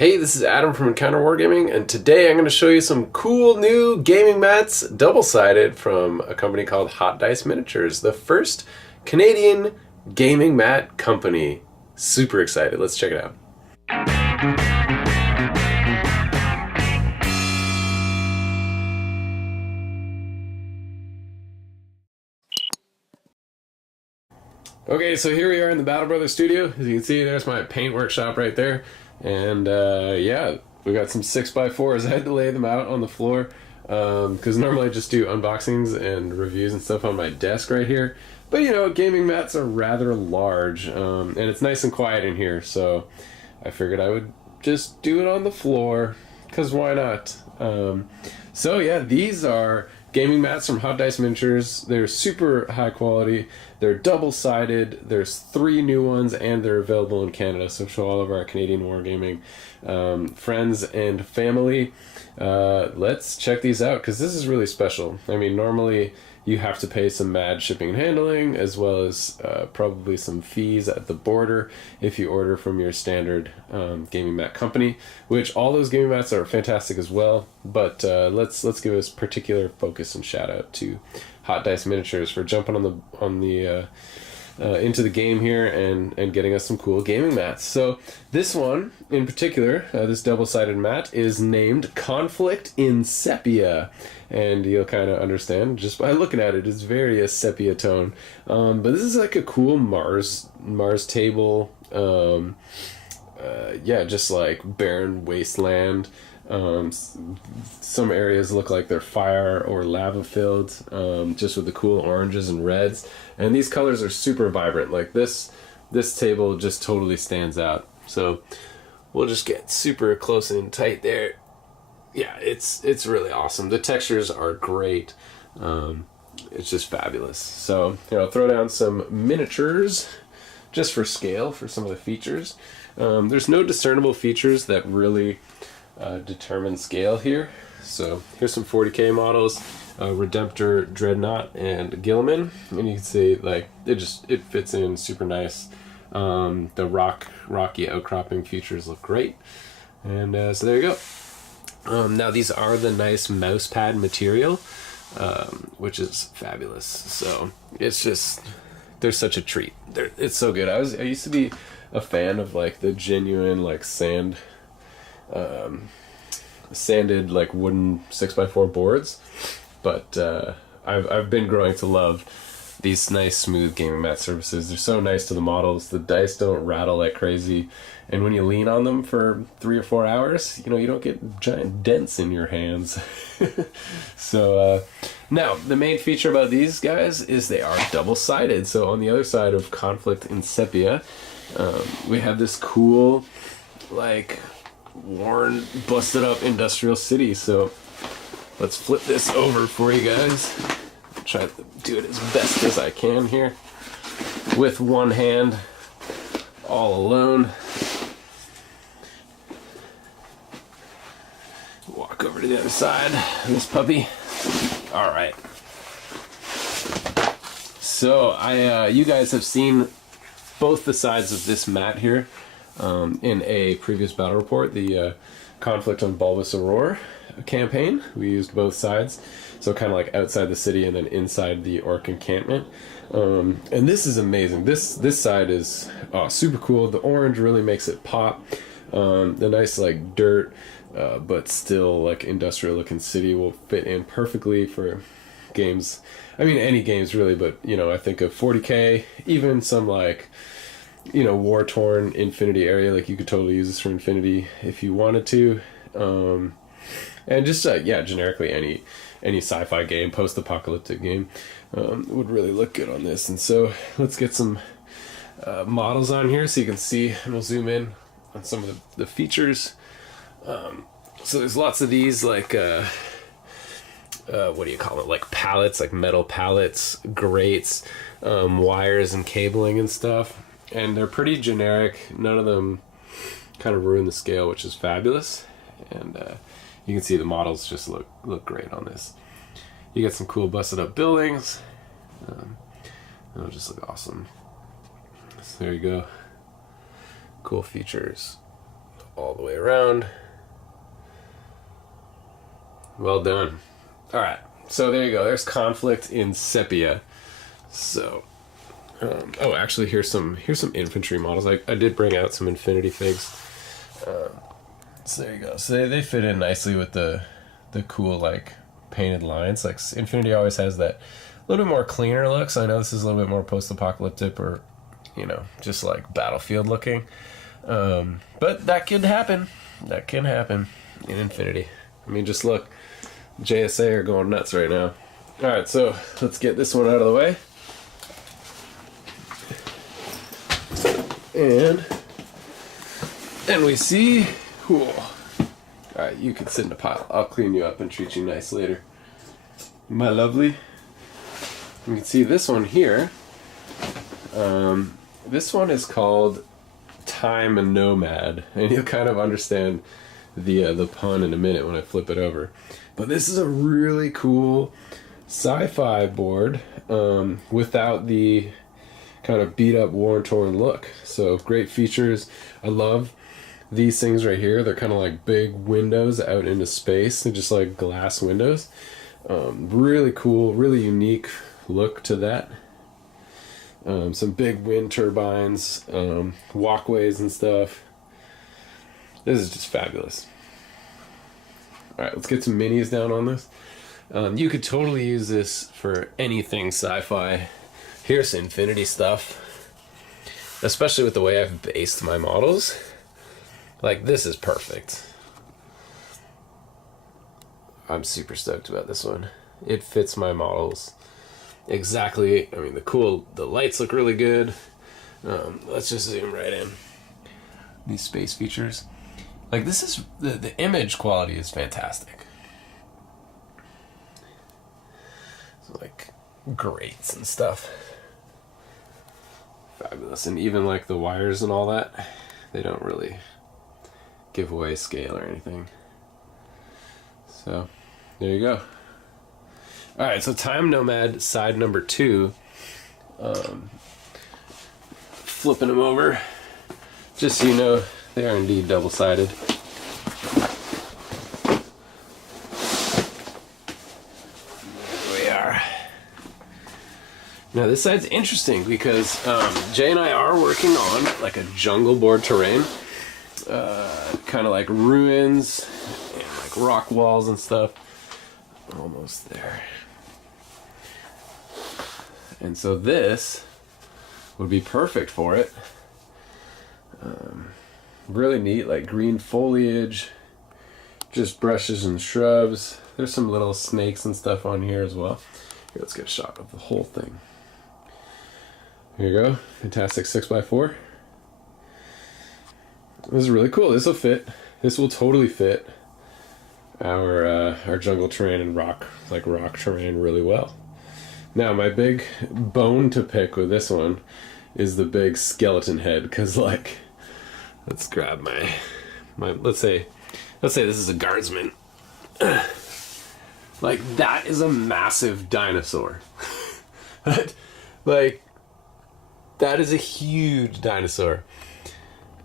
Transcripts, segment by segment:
Hey, this is Adam from Encounter Wargaming, and today I'm going to show you some cool new gaming mats, double-sided, from a company called Hot Dice Miniatures, the first Canadian gaming mat company. Super excited. Let's check it out. Okay, so here we are in the Battle Brothers studio. As you can see, there's my paint workshop right there. And yeah, we got some 6x4s. I had to lay them out on the floor because normally I just do unboxings and reviews and stuff on my desk right here. But you know, gaming mats are rather large, and it's nice and quiet in here, so I figured I would just do it on the floor, because why not? So yeah, these are gaming mats from Hot Dice Miniatures. They're super high quality. They're double-sided. There's 3 new ones, and they're available in Canada. So for all of our Canadian Wargaming friends and family, let's check these out, because this is really special. I mean, normally you have to pay some mad shipping and handling, as well as probably some fees at the border if you order from your standard gaming mat company, which all those gaming mats are fantastic as well. But let's give us particular focus and shout out to Hot Dice Miniatures for jumping into the game here and getting us some cool gaming mats. So this one in particular, this double-sided mat, is named Conflict in Sepia, and you'll kind of understand just by looking at it. It's very a sepia tone, but this is like a cool Mars table. Yeah, just like barren wasteland. Some areas look like they're fire or lava filled, just with the cool oranges and reds, and these colors are super vibrant. Like this table just totally stands out. So we'll just get super close and tight there. Yeah, it's really awesome. The textures are great. It's just fabulous. So throw down some miniatures just for scale for some of the features. There's no discernible features that really determine scale here. So here's some 40K models, Redemptor, Dreadnought, and Gilliman, and you can see like it fits in super nice. The rocky outcropping features look great, and so there you go. Now these are the nice mouse pad material, which is fabulous. So it's just, they're such a treat. It's so good. I used to be a fan of like the genuine like sanded like wooden 6x4 boards, but I've been growing to love these nice smooth gaming mat surfaces. They're so nice to the models. The dice don't rattle like crazy, and when you lean on them for 3 or 4 hours, you don't get giant dents in your hands. So now the main feature about these guys is they are double-sided. So on the other side of Conflict in Sepia, we have this cool like worn, busted up industrial city. So let's flip this over for you guys. Try to do it as best as I can here with one hand, all alone. Walk over to the other side of this puppy. All right. So you guys have seen both the sides of this mat here in a previous battle report, the Conflict on Bulbous Aurora campaign. We used both sides, so kind of like outside the city and then inside the orc encampment. And this is amazing. This side is super cool. The orange really makes it pop. The nice like dirt, but still like industrial looking city will fit in perfectly for games. I mean, any games really, but I think of 40K, even some like war-torn Infinity area. Like you could totally use this for Infinity if you wanted to. And just generically any sci-fi game, post-apocalyptic game would really look good on this. And so let's get some models on here so you can see, and we'll zoom in on some of the features. So there's lots of these like what do you call it, like pallets, like metal pallets, grates, wires and cabling and stuff, and they're pretty generic. None of them kind of ruin the scale, which is fabulous. And you can see the models just look great on this. You get some cool busted up buildings. It'll just look awesome. So there you go. Cool features all the way around. Well done. All right, so there you go. There's Conflict in Sepia. So, oh, actually, here's some infantry models. I did bring out some Infinity figs. So there you go. So they fit in nicely with the cool like painted lines. Like Infinity always has that a little bit more cleaner looks. I know this is a little bit more post-apocalyptic or, you know, just like battlefield looking. But that can happen. That can happen in Infinity. I mean, just look. JSA are going nuts right now. Alright, so let's get this one out of the way. And we see... Cool. Alright, you can sit in a pile. I'll clean you up and treat you nice later. My lovely. You can see this one here. This one is called Time Nomad. And you'll kind of understand the pun in a minute when I flip it over. But this is a really cool sci-fi board without the kind of beat up, worn-torn look. So great features. I love these things right here. They're kind of like big windows out into space. They're just like glass windows. Really cool, really unique look to that. Some big wind turbines, walkways and stuff. This is just fabulous. Alright, let's get some minis down on this. You could totally use this for anything sci-fi. Here's Infinity stuff. Especially with the way I've based my models. Like, this is perfect. I'm super stoked about this one. It fits my models exactly. I mean, the lights look really good. Let's just zoom right in. These space features. Like, this is, the image quality is fantastic. So, like, grates and stuff. Fabulous. And even, like, the wires and all that, they don't really give away scale or anything. So, there you go. Alright, so Time Nomad side number 2. Flipping them over. Just so you know, they are indeed double-sided. There we are. Now this side's interesting because Jay and I are working on like a jungle board terrain. Kind of like ruins and like rock walls and stuff. Almost there. And so this would be perfect for it. Really neat, like green foliage, just brushes and shrubs. There's some little snakes and stuff on here as well. Here, let's get a shot of the whole thing. Here you go, fantastic 6x4. This is really cool. This will fit. This will totally fit our jungle terrain and rock terrain really well. Now, my big bone to pick with this one is the big skeleton head, because like, let's grab my let's say this is a guardsman. Like, that is a massive dinosaur. Like, that is a huge dinosaur.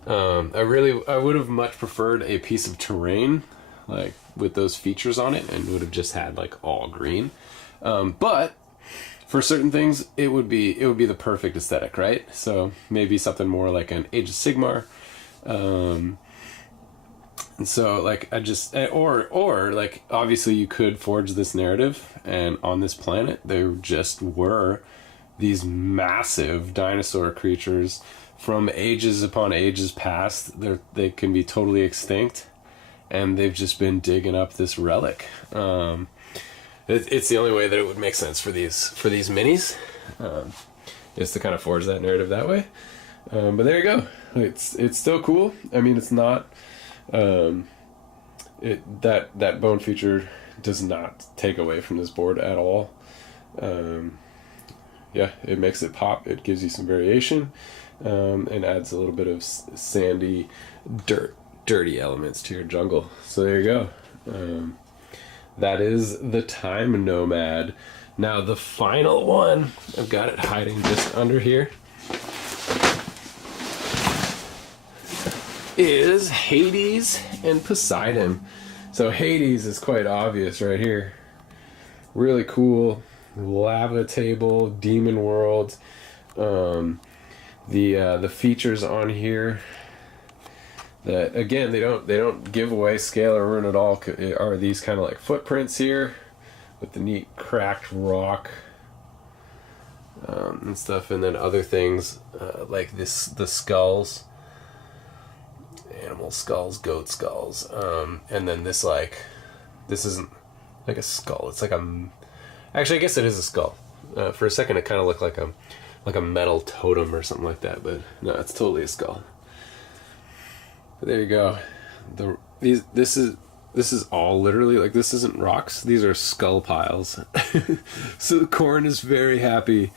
I would have much preferred a piece of terrain like with those features on it, and would have just had like all green. But for certain things, it would be the perfect aesthetic, right? So maybe something more like an Age of Sigmar. And so like or like, obviously you could forge this narrative, and on this planet there just were these massive dinosaur creatures from ages upon ages past. They can be totally extinct, and they've just been digging up this relic. It's the only way that it would make sense for these minis, is to kind of forge that narrative that way. But there you go. It's still cool. I mean, it's not that bone feature does not take away from this board at all. Yeah, it makes it pop. It gives you some variation, and adds a little bit of sandy, dirty elements to your jungle. So there you go. That is the Time Nomad. Now the final one, I've got it hiding just under here. is Hades and Poseidon. So Hades is quite obvious right here. Really cool lava table, demon world. The features on here that, again, they don't give away scale or ruin at all, are these kind of like footprints here with the neat cracked rock and stuff, and then other things like the skulls, animal skulls, goat skulls, and then this isn't like a skull, it's like actually I guess it is a skull. For a second it kind of looked like a metal totem or something like that, but no, it's totally a skull. But there you go. This is all literally, like, this isn't rocks, these are skull piles. So Corn is very happy.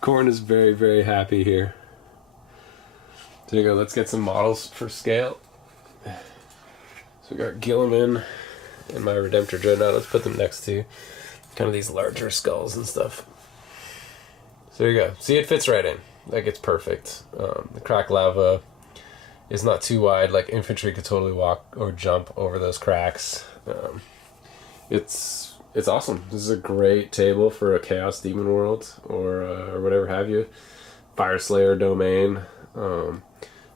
Corn is very, very happy here. There you go, let's get some models for scale. So we got Gilliman and my Redemptor Dreadnought. Let's put them next to kind of these larger skulls and stuff. So there you go. See, it fits right in. Like, it's perfect. The cracked lava is not too wide. Like, infantry could totally walk or jump over those cracks. It's awesome. This is a great table for a Chaos Demon World or whatever have you. Fireslayer domain.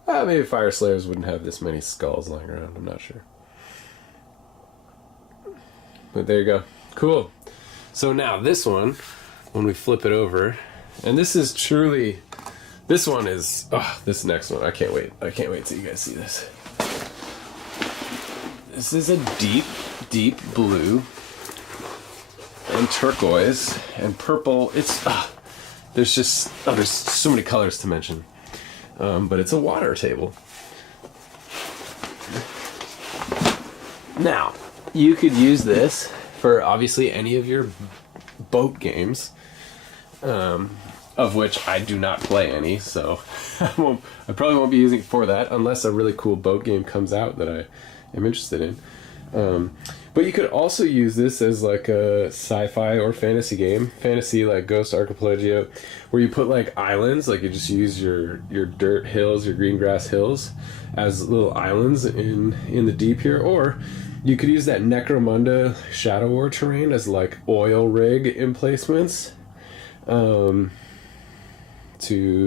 Maybe Fireslayers wouldn't have this many skulls lying around. I'm not sure. But there you go. Cool. So now this one, when we flip it over, and this is truly, this one is, this next one, I can't wait. I can't wait till you guys see this. This is a deep, deep blue and turquoise and purple. It's, there's so many colors to mention. But it's a water table. Now, you could use this for obviously any of your boat games, of which I do not play any, so I probably won't be using it for that unless a really cool boat game comes out that I am interested in. But you could also use this as like a sci-fi or fantasy game. Fantasy like Ghost Archipelago, where you put like islands, like you just use your dirt hills, your green grass hills as little islands in the deep here. Or you could use that Necromunda Shadow War terrain as like oil rig emplacements to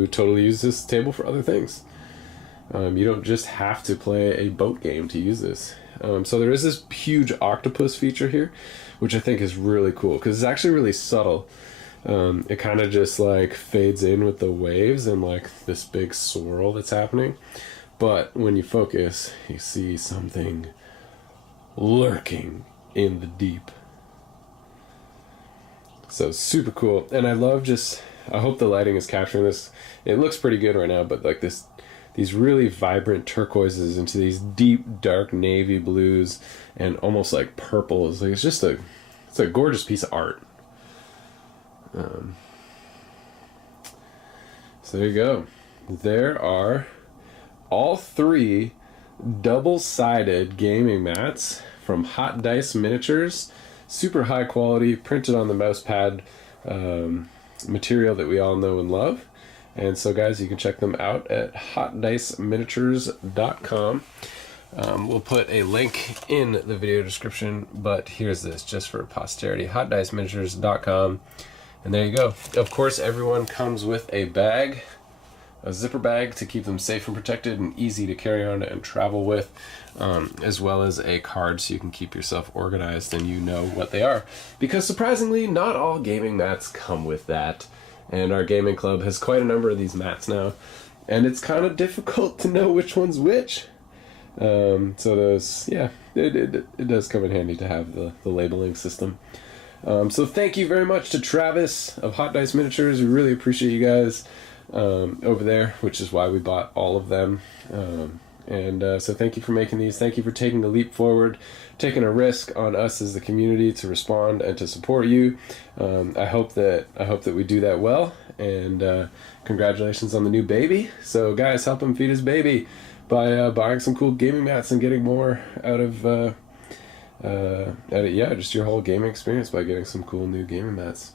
totally use this table for other things. You don't just have to play a boat game to use this. So there is this huge octopus feature here, which I think is really cool because it's actually really subtle. It kind of just like fades in with the waves and like this big swirl that's happening. But when you focus, you see something lurking in the deep. So super cool. And I hope the lighting is capturing this. It looks pretty good right now, but like these really vibrant turquoises into these deep, dark navy blues and almost like purples. Like it's a gorgeous piece of art. So there you go. There are all 3 double-sided gaming mats from Hot Dice Miniatures. Super high quality, printed on the mouse pad material that we all know and love. And so, guys, you can check them out at hotdiceminiatures.com. We'll put a link in the video description, but here's this just for posterity, hotdiceminiatures.com. And there you go. Of course, everyone comes with a bag, a zipper bag to keep them safe and protected and easy to carry on and travel with, as well as a card so you can keep yourself organized and you know what they are. Because surprisingly, not all gaming mats come with that. And our gaming club has quite a number of these mats now, and it's kind of difficult to know which one's which. So those, yeah, it does come in handy to have the labeling system. So thank you very much to Travis of Hot Dice Miniatures. We really appreciate you guys over there, which is why we bought all of them. So thank you for making these. Thank you for taking the leap forward, taking a risk on us as the community to respond and to support you. I hope that we do that well. And congratulations on the new baby. So guys, help him feed his baby by buying some cool gaming mats and getting more out of just your whole gaming experience by getting some cool new gaming mats.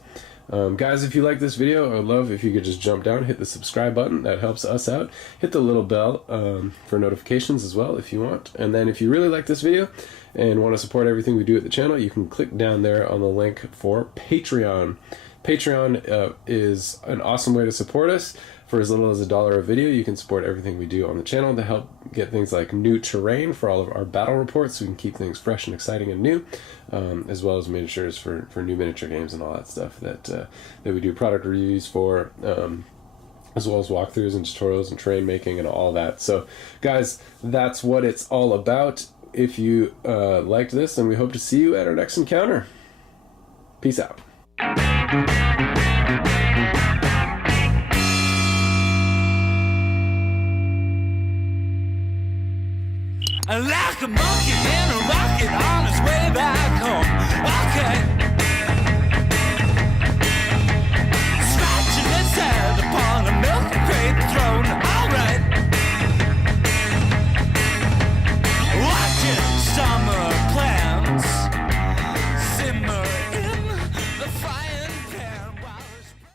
Guys, if you like this video, I would love if you could just jump down, hit the subscribe button. That helps us out. Hit the little bell for notifications as well if you want. And then if you really like this video and want to support everything we do at the channel, you can click down there on the link for Patreon. Patreon is an awesome way to support us. For as little as $1 a video, you can support everything we do on the channel to help get things like new terrain for all of our battle reports, so we can keep things fresh and exciting and new, as well as miniatures for new miniature games and all that stuff that we do product reviews for, as well as walkthroughs and tutorials and terrain making and all that. So, guys, that's what it's all about. If you liked this, then we hope to see you at our next encounter. Peace out. Like a monkey in a rocket on his way back home. Okay. Scratching his head upon a milk crate throne. Alright.